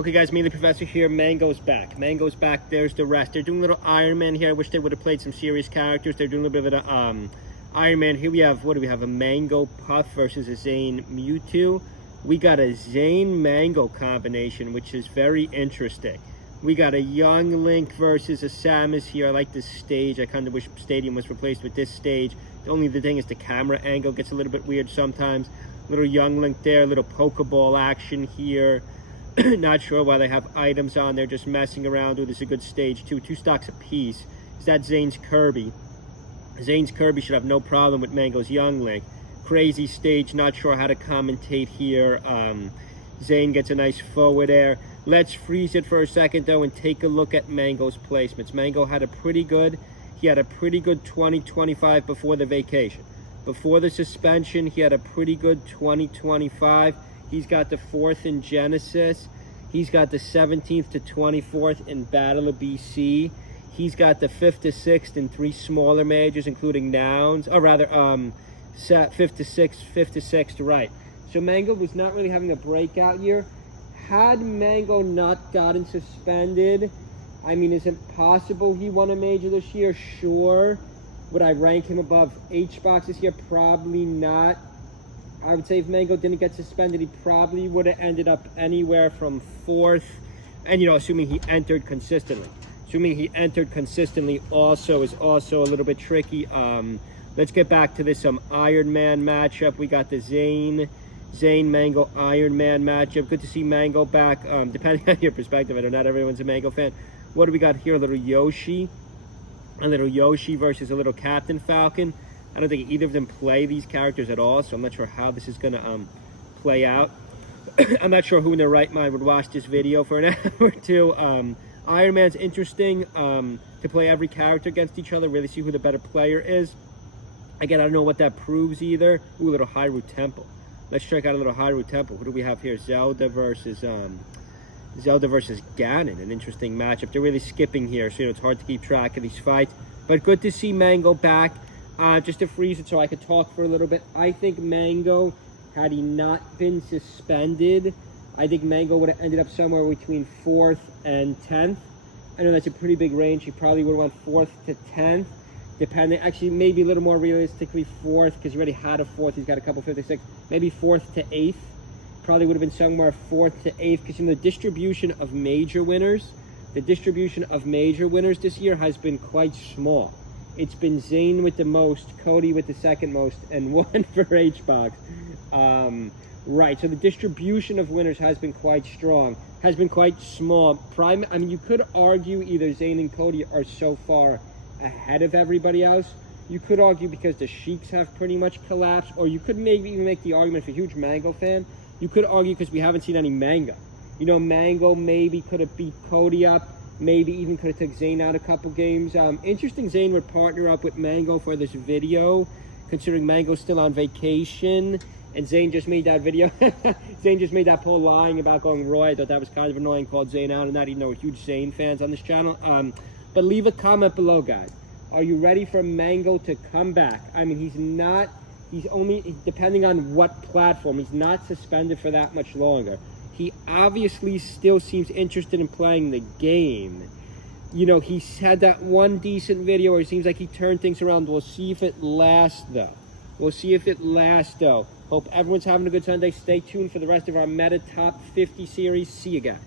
Okay guys, me the professor here. Mango's back. Mango's back. There's the rest. They're doing a little Ironman here. I wish they would have played some serious characters. They're doing a little bit of an Ironman. Here we have, what do we have? A Mango Puff versus a Zain Mewtwo. We got a Zain Mango combination, which is very interesting. We got a Young Link versus a Samus here. I like this stage. I kind of wish Stadium was replaced with this stage. The only thing is the camera angle gets a little bit weird sometimes. Little Young Link there, little Pokeball action here. Not sure why they have items on there, just messing around. Ooh, this is a good stage too. 2 stocks apiece. Is that Zane's Kirby? Zane's Kirby should have no problem with Mango's Young Link. Crazy stage, not sure how to commentate here. Zain gets a nice forward air. Let's freeze it for a second though and take a look at Mango's placements. Mango had a pretty good 2025 before the vacation. Before the suspension, he had a pretty good 2025. He's got the 4th in Genesis. He's got the 17th to 24th in Battle of BC. He's got the 5th to 6th in 3 smaller majors, including Nouns. Or rather, 5th to 6th, right. So Mango was not really having a breakout year. Had Mango not gotten suspended, I mean, is it possible he won a major this year? Sure. Would I rank him above H-Box this year? Probably not. I would say if Mango didn't get suspended, he probably would have ended up anywhere from 4th. And, you know, assuming he entered consistently. Assuming he entered consistently also is also a little bit tricky. Let's get back to this Ironman matchup. We got the Zain Mango Ironman matchup. Good to see Mango back. Depending on your perspective, I know not everyone's a Mango fan. What do we got here? A little Yoshi versus a little Captain Falcon. I don't think either of them play these characters at all, so I'm not sure how this is going to play out. I'm not sure who in their right mind would watch this video for an hour or two. Iron Man's interesting to play every character against each other, really see who the better player is. Again, I don't know what that proves either. Ooh, a little Hyrule Temple. Let's check out a little Hyrule Temple. Who do we have here? Zelda versus Ganon. An interesting matchup. They're really skipping here, so you know it's hard to keep track of these fights. But good to see Mango back. Just to freeze it so I could talk for a little bit. I think Mango, had he not been suspended, I think Mango would have ended up somewhere between 4th and 10th. I know that's a pretty big range. He probably would have went 4th to 10th. Depending, actually maybe a little more realistically 4th, because he already had a 4th. He's got a couple 56. Maybe 4th to 8th. Probably would have been somewhere 4th to 8th, because in the distribution of major winners, this year has been quite small. It's been Zain with the most, Cody with the second most, and 1 for H-Box. Right, so the distribution of winners has been quite strong, has been quite small. I mean, you could argue either Zain and Cody are so far ahead of everybody else. You could argue because the Sheiks have pretty much collapsed, or you could maybe even make the argument, if you're a huge Mango fan, you could argue because we haven't seen any Mango. You know, Mango maybe could have beat Cody up, maybe even could have took Zain out a couple games. Interesting Zain would partner up with Mango for this video, considering Mango's still on vacation. And Zain just made that video. Zain just made that poll lying about going Roy. I thought that was kind of annoying, called Zain out, and not even know we're huge Zain fans on this channel. But leave a comment below, guys. Are you ready for Mango to come back? I mean, he's only, depending on what platform, he's not suspended for that much longer. He obviously still seems interested in playing the game. You know, he's had that one decent video where it seems like he turned things around. We'll see if it lasts, though. Hope everyone's having a good Sunday. Stay tuned for the rest of our Meta Top 50 series. See you guys.